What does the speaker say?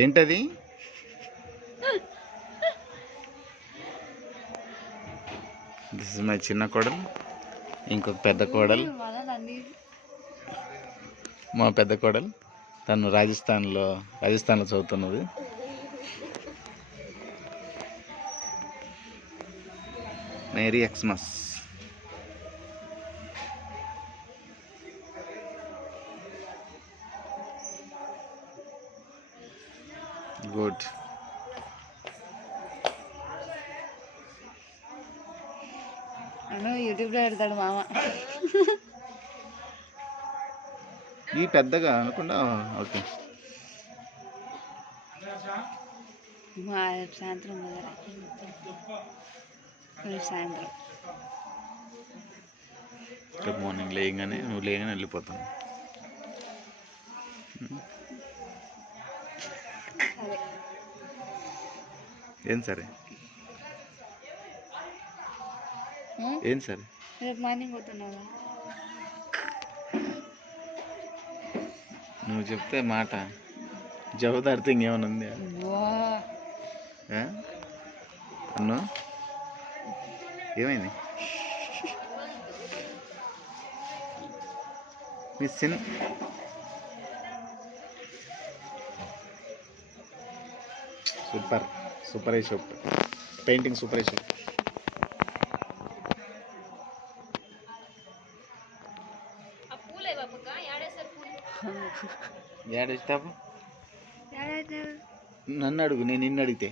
ఏంటది? This is my చిన్న కోడలు, ఇంకొక పెద్ద కోడలు, మా పెద్ద కోడలు. తను రాజస్థాన్లో చదువుతున్నది. Merry Xmas. గుడ్. యూట్యూబ్లో పెడతాడు మామ. ఈ పెద్దగా అనుకుండా. ఓకే. సాయంత్రం సాయంత్రం గుడ్ మార్నింగ్. నువ్వు లేగానే వెళ్ళిపోతాను. ఏం సరే ఏం సరే రేపు మార్నింగ్ పోతున్నావా? నువ్వు చెప్తే మాట జవదార్థం ఇంకేమైనా ఉంది అన్ను? ఏమైంది? మీ super super super painting super super. ఏడేస్తావు? నన్ను అడుగు, నేను నిన్ను అడిగితే.